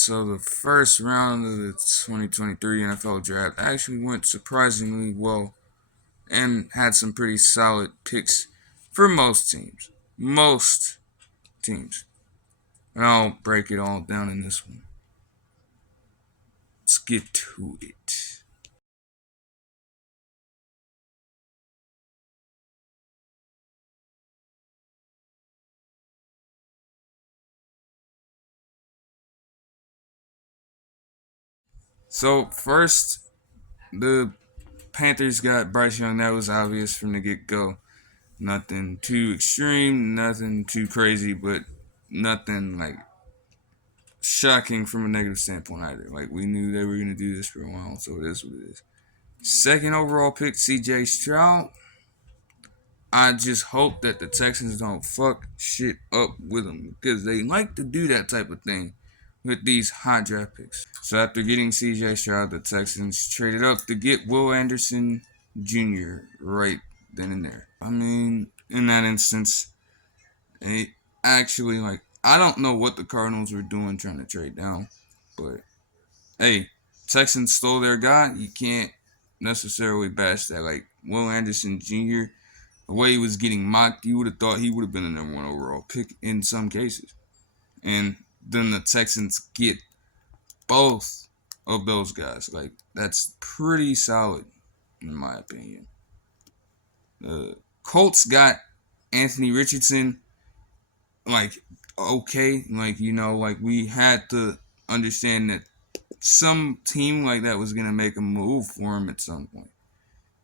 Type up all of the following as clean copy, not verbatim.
so the first round of the 2023 NFL draft actually went surprisingly well and had some pretty solid picks for most teams. Most teams. And I'll break it all down in this one. Let's get to it. So, first, the Panthers got Bryce Young. That was obvious from the get go. Nothing too extreme, nothing too crazy, but nothing like shocking from a negative standpoint either. Like we knew they were gonna do this for a while, so it is what it is. Second overall pick, C.J. Stroud. I just hope that the Texans don't fuck shit up with him because they like to do that type of thing with these high draft picks. So after getting C.J. Stroud, the Texans traded up to get Will Anderson Jr. right then and there. I mean, in that instance, they actually like I don't know what the Cardinals were doing trying to trade down, but hey, Texans stole their guy. You can't necessarily bash that. Like Will Anderson Jr., the way he was getting mocked, you would have thought he would have been the number one overall pick in some cases. And then the Texans get both of those guys. Like that's pretty solid in my opinion. The Colts got Anthony Richardson. Like okay, like we had to understand that some team like that was gonna make a move for him at some point.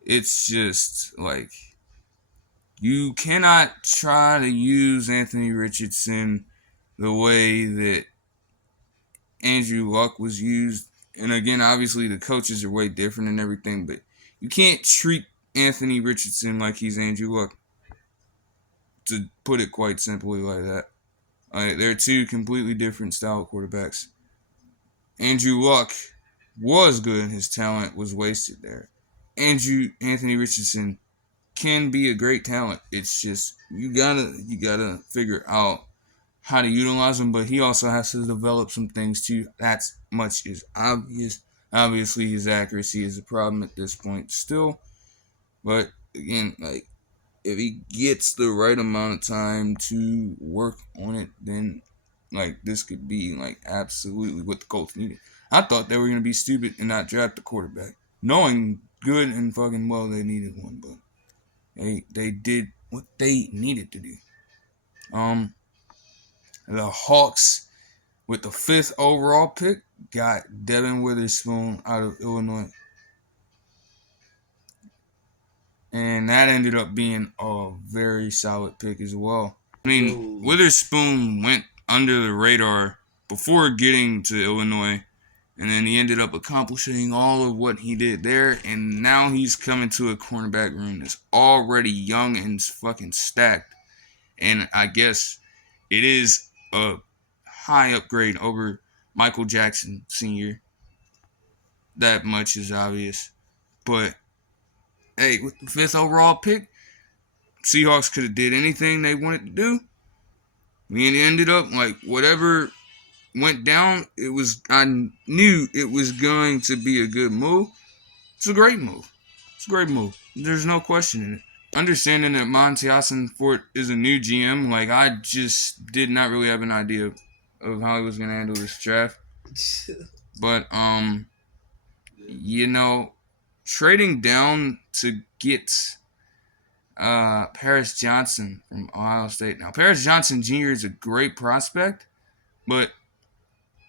It's just like you cannot try to use Anthony Richardson the way that Andrew Luck was used. And again, obviously the coaches are way different and everything, but you can't treat Anthony Richardson like he's Andrew Luck. To put it quite simply like that. They're two completely different style quarterbacks. Andrew Luck was good. His talent was wasted there. Anthony Richardson can be a great talent. It's just you gotta figure out how to utilize him, but he also has to develop some things too. That's much is obvious. Obviously, his accuracy is a problem at this point still, but again, like if he gets the right amount of time to work on it, then like this could be like absolutely what the Colts needed. I thought they were gonna be stupid and not draft a quarterback, knowing good and fucking well they needed one, but they did what they needed to do. Um, the Hawks with the fifth overall pick got Devin Witherspoon out of Illinois, and that ended up being a very solid pick as well. I mean, Witherspoon went under the radar before getting to Illinois, and then he ended up accomplishing all of what he did there, and now he's coming to a cornerback room that's already young and fucking stacked. And I guess it is a high upgrade over Michael Jackson Sr. That much is obvious. But hey, with the fifth overall pick, Seahawks could have did anything they wanted to do. We ended up like whatever went down. I knew it was going to be a good move. It's a great move. It's a great move. There's no question in it. Understanding that Monty Fort is a new GM, like I just did not really have an idea of how he was gonna handle this draft. But you know, trading down to get Paris Johnson from Ohio State. Now, Paris Johnson Jr. is a great prospect, but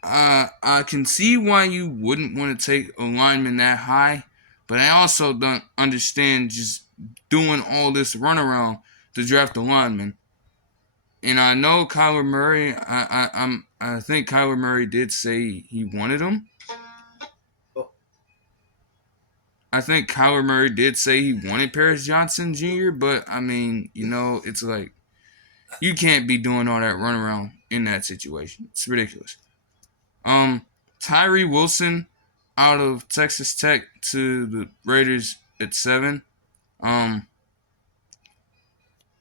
I can see why you wouldn't want to take a lineman that high. But I also don't understand just doing all this runaround to draft a lineman. And I know Kyler Murray. I think Kyler Murray did say he wanted him. I think Kyler Murray did say he wanted Paris Johnson Jr., but I mean, it's like you can't be doing all that runaround in that situation. It's ridiculous. Tyree Wilson out of Texas Tech to the Raiders at 7.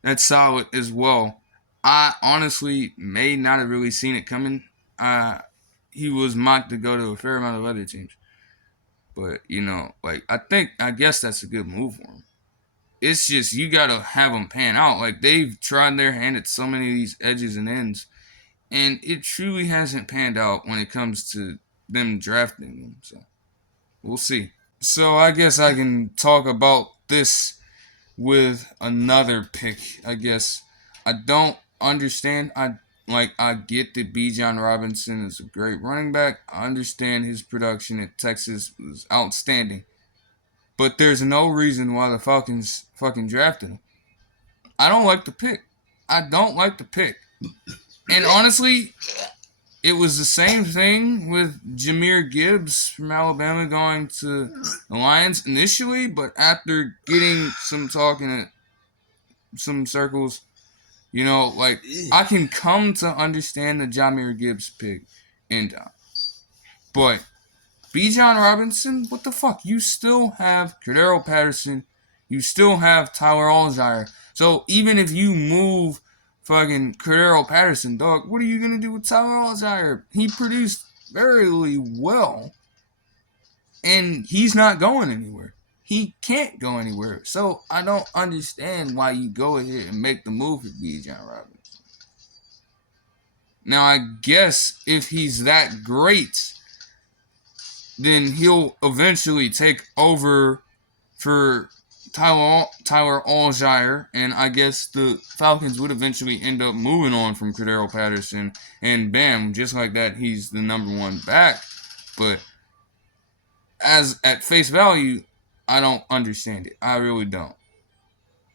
That's solid as well. I honestly may not have really seen it coming. he was mocked to go to a fair amount of other teams. But like I guess that's a good move for him. It's just you gotta have them pan out. Like they've tried their hand at so many of these edges and ends, and it truly hasn't panned out when it comes to them drafting them. So we'll see. So I guess I can talk about this with another pick. I guess I don't understand. I get that Bijan Robinson is a great running back. I understand his production at Texas was outstanding. But there's no reason why the Falcons fucking drafted him. I don't like the pick. I don't like the pick. And honestly, it was the same thing with Jahmyr Gibbs from Alabama going to the Lions initially, but after getting some talk in some circles, like I can come to understand the Jahmyr Gibbs pick, but Bijan Robinson, what the fuck? You still have Cordarrelle Patterson, you still have Tyler Allgeier. So even if you move fucking Cordarrelle Patterson, dog, what are you gonna do with Tyler Allgeier? He produced very well, and he's not going anywhere. He can't go anywhere. So I don't understand why you go ahead and make the move for Bijan Robinson. Now I guess if he's that great, then he'll eventually take over for Tyler Allgeier, and I guess the Falcons would eventually end up moving on from Cordarrelle Patterson, and bam, just like that, he's the number one back. But as at face value, I don't understand it. I really don't.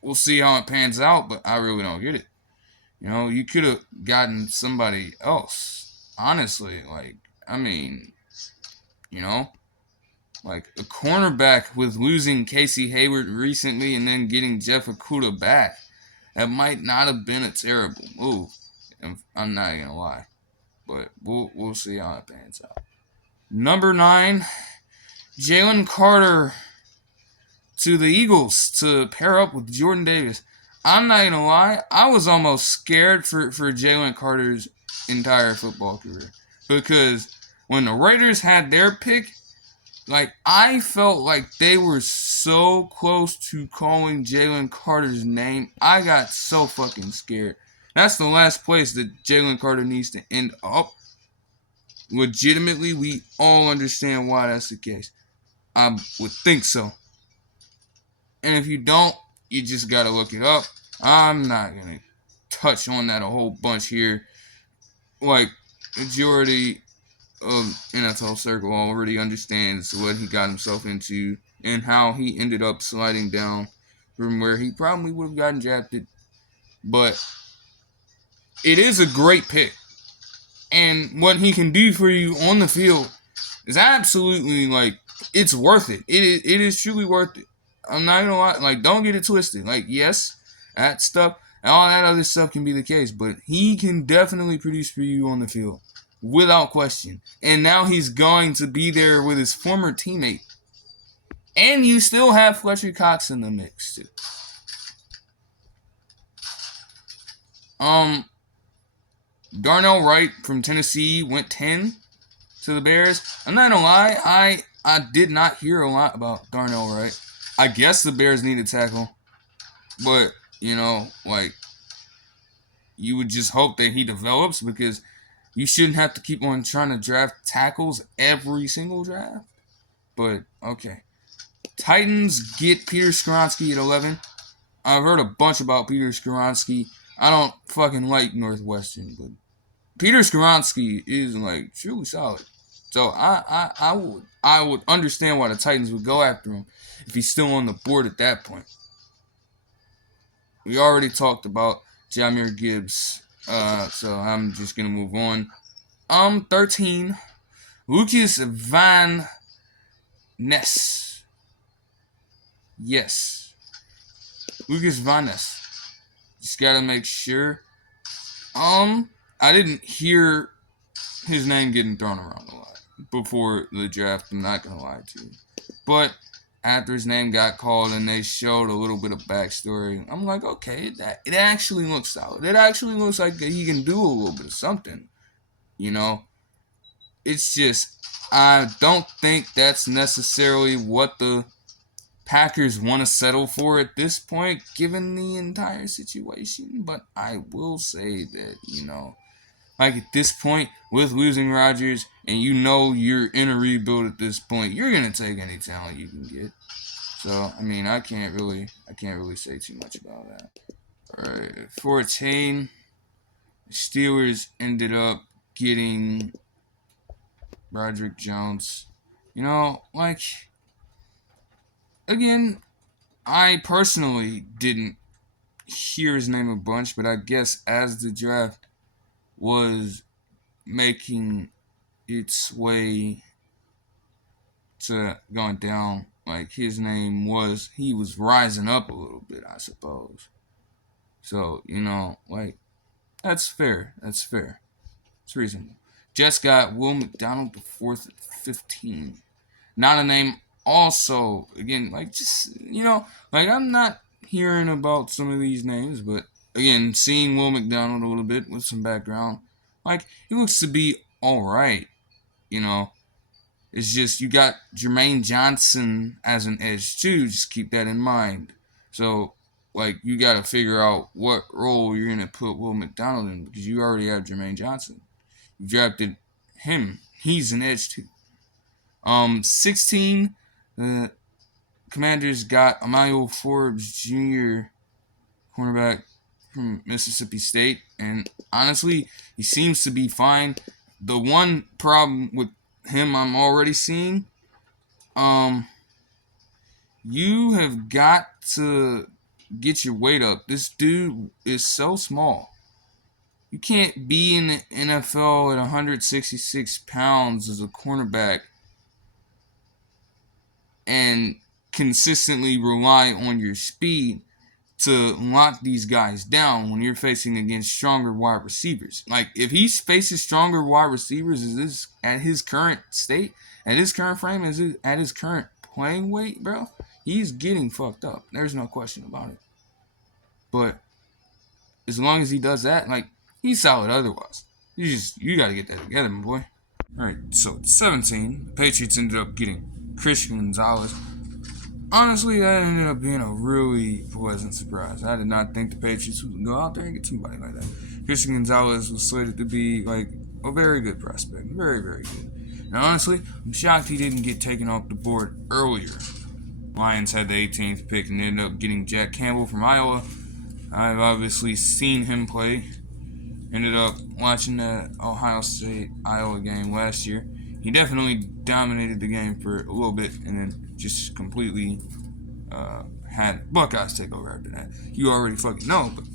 We'll see how it pans out, but I really don't get it. You could have gotten somebody else. Honestly, like a cornerback with losing Casey Hayward recently and then getting Jeff Okudah back. That might not have been a terrible move. I'm not gonna lie, but we'll see how it pans out. Number 9, Jalen Carter to the Eagles to pair up with Jordan Davis. I'm not gonna lie, I was almost scared for Jalen Carter's entire football career, because when the Raiders had their pick, like, I felt like they were so close to calling Jalen Carter's name. I got so fucking scared. That's the last place that Jalen Carter needs to end up. Legitimately, we all understand why that's the case. I would think so. And if you don't, you just gotta look it up. I'm not gonna touch on that a whole bunch here. Like, majority of NFL circle already understands what he got himself into and how he ended up sliding down from where he probably would have gotten drafted. But it is a great pick. And what he can do for you on the field is absolutely, like, it's worth it. It is truly worth it. I'm not gonna lie. Like, don't get it twisted. Like, yes, that stuff and all that other stuff can be the case, but he can definitely produce for you on the field. Without question. And now he's going to be there with his former teammate. And you still have Fletcher Cox in the mix, too. Darnell Wright from Tennessee went 10 to the Bears. I'm not gonna lie, I did not hear a lot about Darnell Wright. I guess the Bears need a tackle. But, like, you would just hope that he develops, because you shouldn't have to keep on trying to draft tackles every single draft. But, okay. Titans get Peter Skoronski at 11. I've heard a bunch about Peter Skoronski. I don't fucking like Northwestern, but Peter Skoronski is, like, truly solid. So I would understand why the Titans would go after him if he's still on the board at that point. We already talked about Jahmyr Gibbs, so I'm just gonna move on. 13, Lucas Van Ness. Yes, Lucas Van Ness. Just gotta make sure. I didn't hear his name getting thrown around a lot before the draft. I'm not gonna lie to you, but after his name got called and they showed a little bit of backstory, I'm like, okay, it actually looks solid. It actually looks like he can do a little bit of something, it's just, I don't think that's necessarily what the Packers want to settle for at this point, given the entire situation. But I will say that, like at this point, with losing Rodgers, and you're in a rebuild at this point, you're gonna take any talent you can get. So I mean, I can't really say too much about that. All right, 14, Steelers ended up getting Roderick Jones. Like, again, I personally didn't hear his name a bunch, but I guess as the draft was making its way to going down, like his name he was rising up a little bit, I suppose. So, like, that's fair. That's fair. It's reasonable. Jets got Will McDonald the fourth at 15. Not a name. Also, again, like, just, like, I'm not hearing about some of these names, but again, seeing Will McDonald a little bit with some background, like, he looks to be all right. You know, it's just you got Jermaine Johnson as an edge too. Just keep that in mind. So, like, you got to figure out what role you're gonna put Will McDonald in because you already have Jermaine Johnson. You drafted him. He's an edge too. 16. The Commanders got Emmanuel Forbes Jr., cornerback from Mississippi State, and honestly, he seems to be fine. The one problem with him I'm already seeing, you have got to get your weight up. This dude is so small. You can't be in the NFL at 166 pounds as a cornerback and consistently rely on your speed to lock these guys down when you're facing against stronger wide receivers. Like, if he faces stronger wide receivers at his current state, at his current frame, at his current playing weight, bro, he's getting fucked up. There's no question about it. But as long as he does that, like, he's solid otherwise. You got to get that together, my boy. All right, so at 17, the Patriots ended up getting Christian Gonzalez. Honestly, that ended up being a really pleasant surprise. I did not think the Patriots would go out there and get somebody like that. Christian Gonzalez was slated to be, like, a very good prospect. Very, very good. And honestly, I'm shocked he didn't get taken off the board earlier. Lions had the 18th pick and ended up getting Jack Campbell from Iowa. I've obviously seen him play. Ended up watching the Ohio State-Iowa game last year. He definitely dominated the game for a little bit and then just completely had Buckeyes take over after that. You already fucking know, but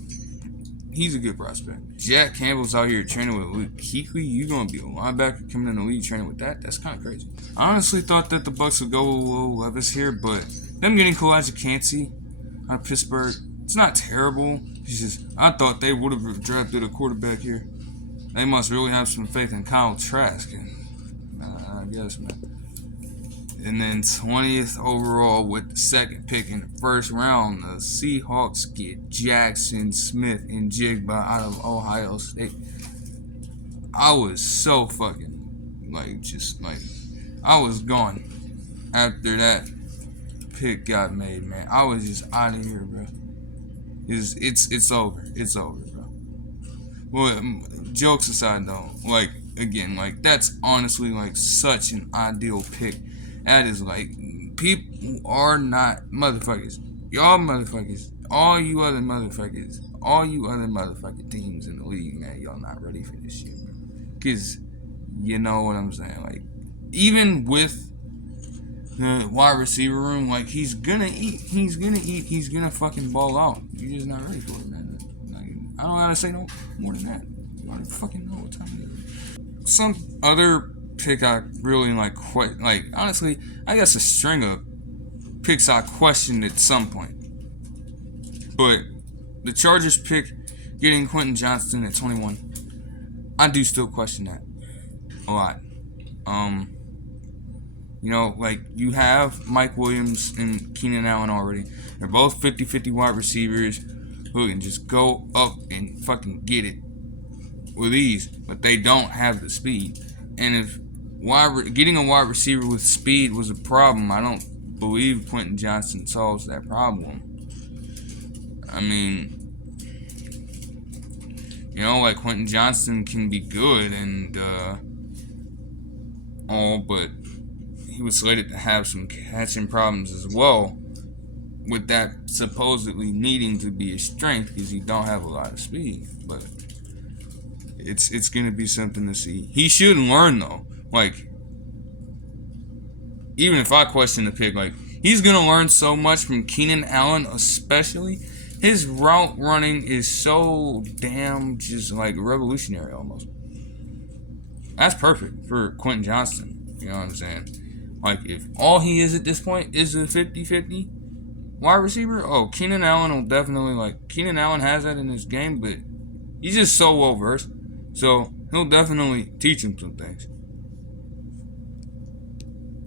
he's a good prospect. Jack Campbell's out here training with Luke Kuechly. You gonna be a linebacker coming in the league training with that? That's kind of crazy. I honestly thought that the Bucs would go a little Levis here, but them getting Kalijah Kancey out of Pittsburgh, it's not terrible. It's just, I thought they would have drafted a quarterback here. They must really have some faith in Kyle Trask. I guess, man. And then 20th overall with the second pick in the first round, the Seahawks get Jackson Smith and Jigba out of Ohio State. I was so fucking, I was gone after that pick got made, man. I was just out of here, bro. It's over. It's over, bro. Well, jokes aside, though, like, again, like, that's honestly, like, such an ideal pick. That is, like, people are not motherfuckers. Y'all motherfuckers, all you other motherfucking teams in the league, man, y'all not ready for this shit, bro. Because, you know what I'm saying, like, even with the wide receiver room, like, he's gonna fucking ball out. You're just not ready for it, man. Like, I don't gotta say no more than that. You already fucking know what time it is. Some other pick I really honestly, I guess a string of picks I questioned at some point. But the Chargers pick getting Quentin Johnston at 21, I do still question that a lot. Like, you have Mike Williams and Keenan Allen already. They're both 50-50 wide receivers who can just go up and fucking get it with ease, but they don't have the speed. And if getting a wide receiver with speed was a problem. I don't believe Quentin Johnston solves that problem. I mean, like Quentin Johnston can be good and all, but he was slated to have some catching problems as well, with that supposedly needing to be a strength because he don't have a lot of speed. But it's gonna be something to see. He should learn though. Like, even if I question the pick, like, he's gonna learn so much from Keenan Allen, especially. His route running is so damn just like revolutionary almost. That's perfect for Quentin Johnston. You know what I'm saying? Like, if all he is at this point is a 50-50 wide receiver, oh, Keenan Allen will definitely, like, Keenan Allen has that in his game, but he's just so well versed. So he'll definitely teach him some things.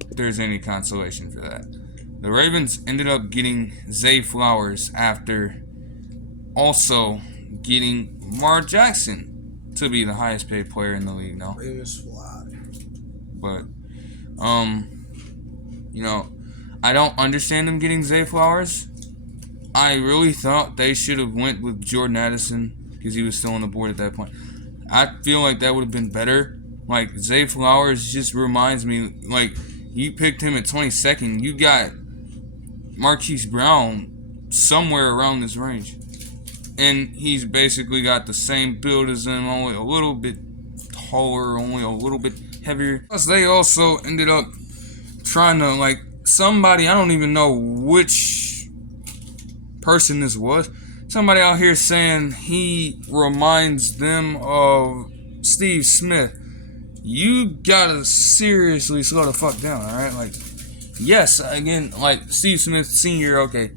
If there's any consolation for that. The Ravens ended up getting Zay Flowers after also getting Lamar Jackson to be the highest paid player in the league now. Ravens fly. But, I don't understand them getting Zay Flowers. I really thought they should have went with Jordan Addison because he was still on the board at that point. I feel like that would have been better. Like, Zay Flowers just reminds me, like, you picked him at 22nd. You got Marquise Brown somewhere around this range. And he's basically got the same build as him, only a little bit taller, only a little bit heavier. Plus, they also ended up trying to, like, somebody, I don't even know which person this was. Somebody out here saying he reminds them of Steve Smith. You gotta seriously slow the fuck down, alright? Like, yes, again, like, Steve Smith Sr., okay.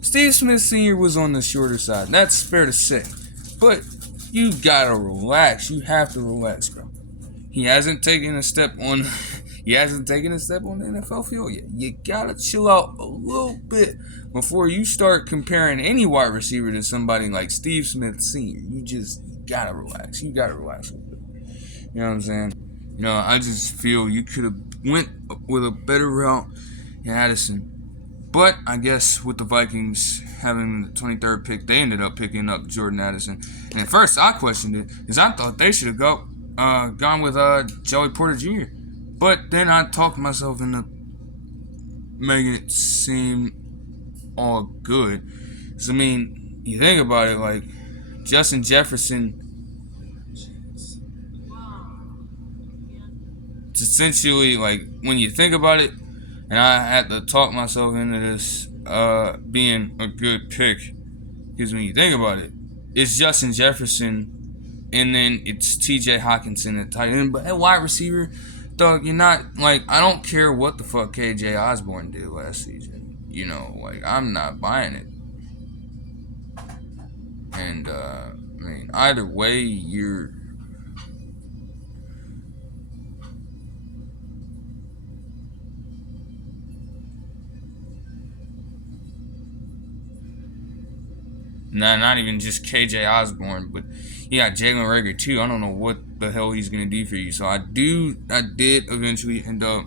Steve Smith Sr. was on the shorter side. That's fair to say. But you gotta relax. You have to relax, bro. He hasn't taken a step on the NFL field yet. You gotta chill out a little bit before you start comparing any wide receiver to somebody like Steve Smith Sr. You just gotta relax. You gotta relax a little bit. You know what I'm saying? I just feel you could have went with a better route in Addison. But I guess with the Vikings having the 23rd pick, they ended up picking up Jordan Addison. And at first I questioned it, because I thought they should have gone with Joey Porter Jr. But then I talked myself into making it seem all good. So, I mean, you think about it, like, Justin Jefferson, it's essentially, like, when you think about it, and I had to talk myself into this being a good pick, because when you think about it, it's Justin Jefferson, and then it's T.J. Hockenson at tight end. But at wide receiver, dog, you're not, like, I don't care what the fuck K.J. Osborne did last season. Like, I'm not buying it. And, I mean, either way, you're... Not even just KJ Osborne, but you got Jalen Reagor too. I don't know what the hell he's gonna do for you. So I did eventually end up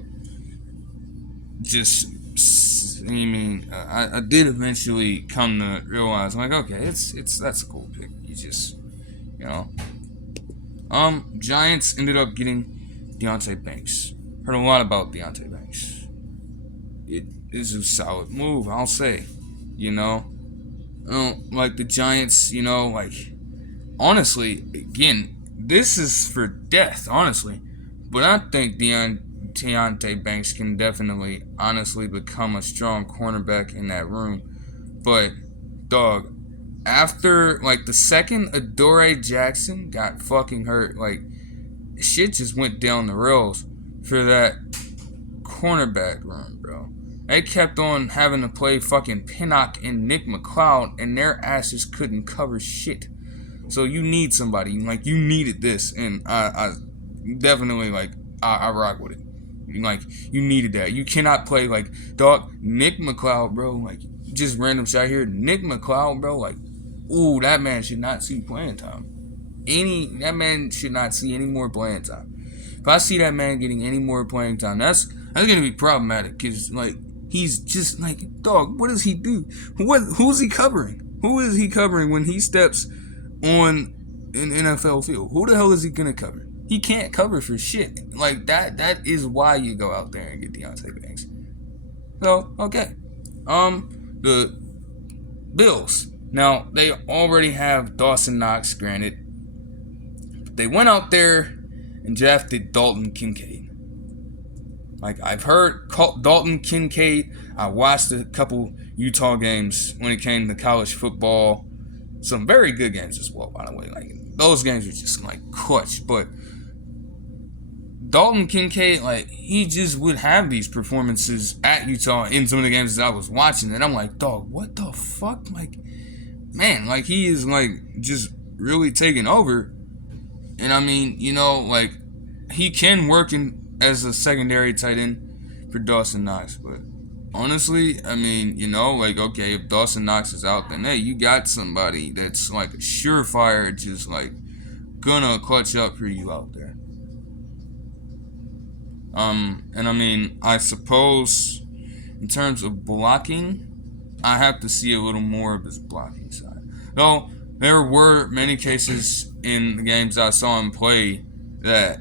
I did eventually come to realize, like, okay, that's a cool pick. You just, Giants ended up getting Deonte Banks. Heard a lot about Deonte Banks. It is a solid move, I'll say. Like the Giants, like, honestly, again, this is for death, honestly. But I think Deonte Banks can definitely, honestly, become a strong cornerback in that room. But, dog, after, like, the second Adoree Jackson got fucking hurt, like, shit just went down the rails for that cornerback room, bro. They kept on having to play fucking Pinnock and Nick McCloud, and their asses couldn't cover shit. So you need somebody. Like, you needed this, and I definitely, like, I rock with it. Like, you needed that. You cannot play, like, dog, Nick McCloud, bro. Like, just random shot here. Nick McCloud, bro, like, ooh, that man should not see playing time. That man should not see any more playing time. If I see that man getting any more playing time, that's gonna be problematic. Cause like he's just like, dog. What does he do? Who's he covering? Who is he covering when he steps on an NFL field? Who the hell is he gonna cover? He can't cover for shit. Like that is why you go out there and get Deonte Banks. So, okay. The Bills. Now, they already have Dawson Knox, granted. But they went out there and drafted Dalton Kincaid. Like, I've heard Dalton Kincaid. I watched a couple Utah games when it came to college football. Some very good games as well, by the way. Like, those games were just, like, clutch. But Dalton Kincaid, like, he just would have these performances at Utah in some of the games that I was watching. And I'm like, dog, what the fuck? Like, man, like, he is, like, just really taking over. And, I mean, you know, like, he can work as a secondary tight end for Dawson Knox. But, honestly, I mean, you know, like, okay, if Dawson Knox is out, then, hey, you got somebody that's, like, a surefire, just, like, gonna clutch up for you out there. And I mean, I suppose in terms of blocking, I have to see a little more of his blocking side. Though there were many cases in the games I saw him play that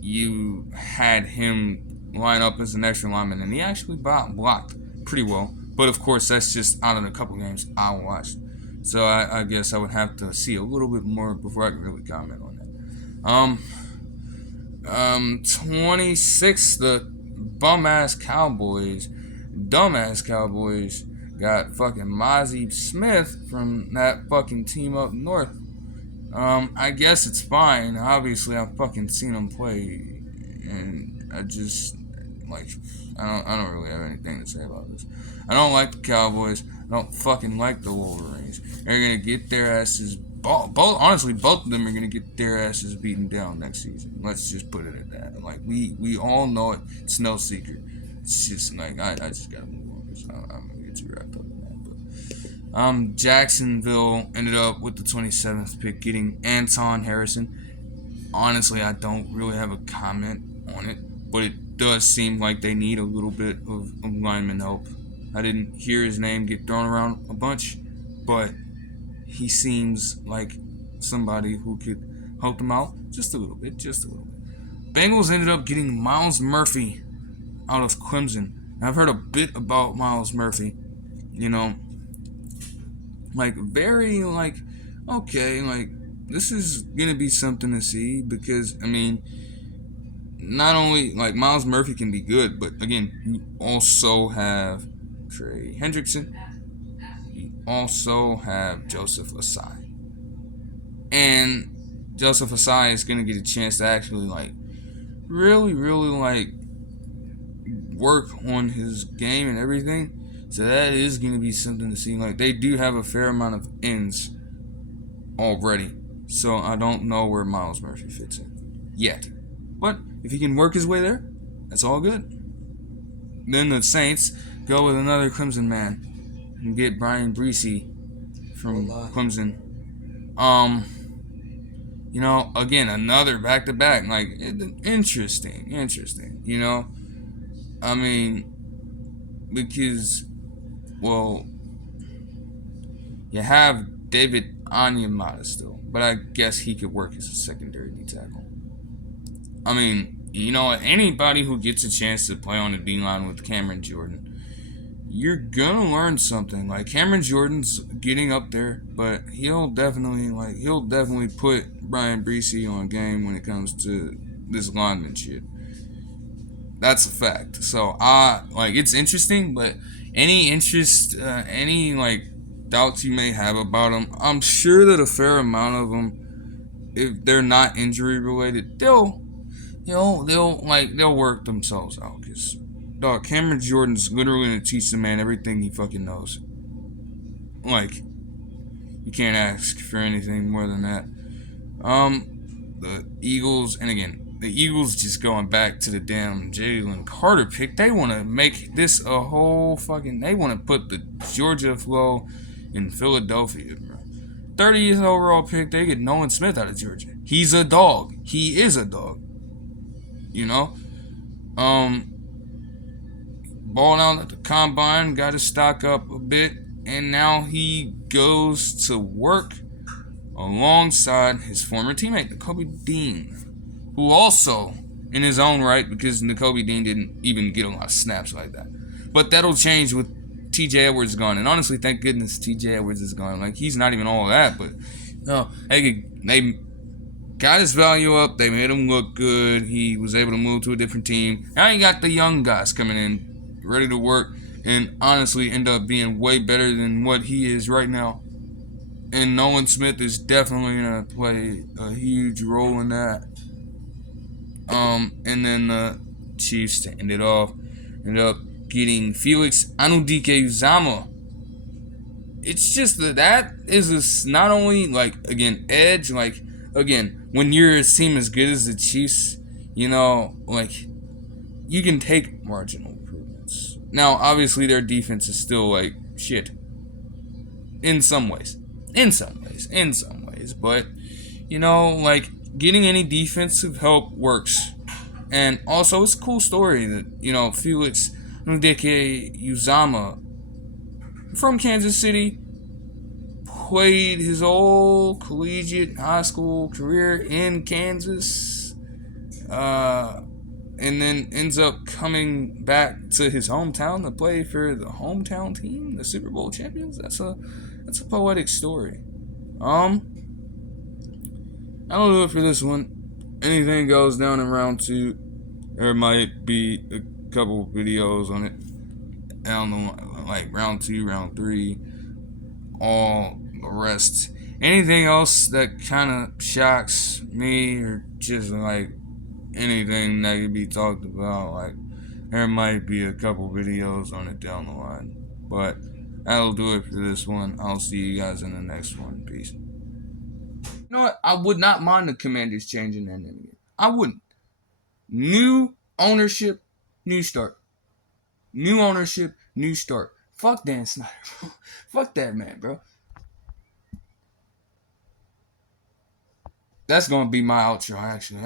you had him line up as an extra lineman, and he actually blocked pretty well. But of course, that's just out of the couple games I watched. So I guess I would have to see a little bit more before I can really comment on that. 26, the dumbass Cowboys got fucking Mozzie Smith from that fucking team up north. I guess it's fine. Obviously, I've fucking seen him play, and I just, like, I don't really have anything to say about this. I don't like the Cowboys. I don't fucking like the Wolverines. They're gonna get their asses honestly, both of them are going to get their asses beaten down next season. Let's just put it at that. Like, we all know it. It's no secret. It's just, like, I just got to move on because I'm going to get too wrapped up in that. But, Jacksonville ended up with the 27th pick getting Anton Harrison. Honestly, I don't really have a comment on it, but it does seem like they need a little bit of lineman help. I didn't hear his name get thrown around a bunch, but he seems like somebody who could help them out just a little bit. Bengals ended up getting Myles Murphy out of Clemson. I've heard a bit about Myles Murphy. You know, like, very, like, okay, like, this is going to be something to see because, I mean, not only, like, Myles Murphy can be good, but, again, you also have Trey Hendrickson. Also have Joseph Ossai. And Joseph Ossai is going to get a chance to actually, like, really, like, work on his game and everything. So that is going to be something to see. Like, they do have a fair amount of ends already. So I don't know where Myles Murphy fits in yet. But if he can work his way there, that's all good. Then the Saints go with another Clemson man and get Brian Bresee from Clemson. You know, again, another back-to-back. Like, interesting. You know, I mean, because, well, you have David Onyemata still, but I guess he could work as a secondary D tackle. I mean, you know, anybody who gets a chance to play on the D-line with Cameron Jordan, you're gonna learn something. Like, Cameron Jordan's getting up there, but he'll definitely put Brian Bresee on game when it comes to this lineman shit. That's a fact. So, like, it's interesting, but any like, doubts you may have about him, I'm sure that a fair amount of them, if they're not injury related, they'll work themselves out. Cause, dog, Cameron Jordan's literally gonna teach the man everything he fucking knows. Like, you can't ask for anything more than that. The Eagles, and again, the Eagles just going back to the damn Jalen Carter pick. They want to make this a whole fucking, they want to put the Georgia flow in Philadelphia, bro. 30th overall pick, they get Nolan Smith out of Georgia. He's a dog. He is a dog. you know. Balled out at the combine, got his stock up a bit, and now he goes to work alongside his former teammate, Nakobe Dean, who also, in his own right, because Nakobe Dean didn't even get a lot of snaps like that. But that'll change with TJ Edwards gone. And honestly, thank goodness TJ Edwards is gone. Like, he's not even all that, but no, they got his value up. They made him look good. He was able to move to a different team. Now you got the young guys coming in, ready to work, and honestly end up being way better than what he is right now. And Nolan Smith is definitely gonna play a huge role in that. And then the Chiefs to end it off ended up getting Felix Anudike-Uzomah. It's just that is not only like, again, edge, like, again, when you're a team as good as the Chiefs, like, you can take marginal improvements. Now, obviously, their defense is still like shit in some ways, but like, getting any defensive help works. And also, it's a cool story that Felix Anudike-Uzomah from Kansas City played his whole collegiate high school career in Kansas, and then ends up coming back to his hometown to play for the hometown team, the Super Bowl champions. That's a poetic story. That'll do it for this one. Anything goes down in round 2. There might be a couple videos on it. I don't know, like round 2, round 3, all the rest. Anything else that kind of shocks me, or just like anything that could be talked about, like, there might be a couple videos on it down the line. But that'll do it for this one. I'll see you guys in the next one. Peace. You know what? I would not mind the Commanders changing that name again. I wouldn't. New ownership, new start. New ownership, new start. Fuck Dan Snyder, bro. Fuck that man, bro. That's gonna be my outro, actually.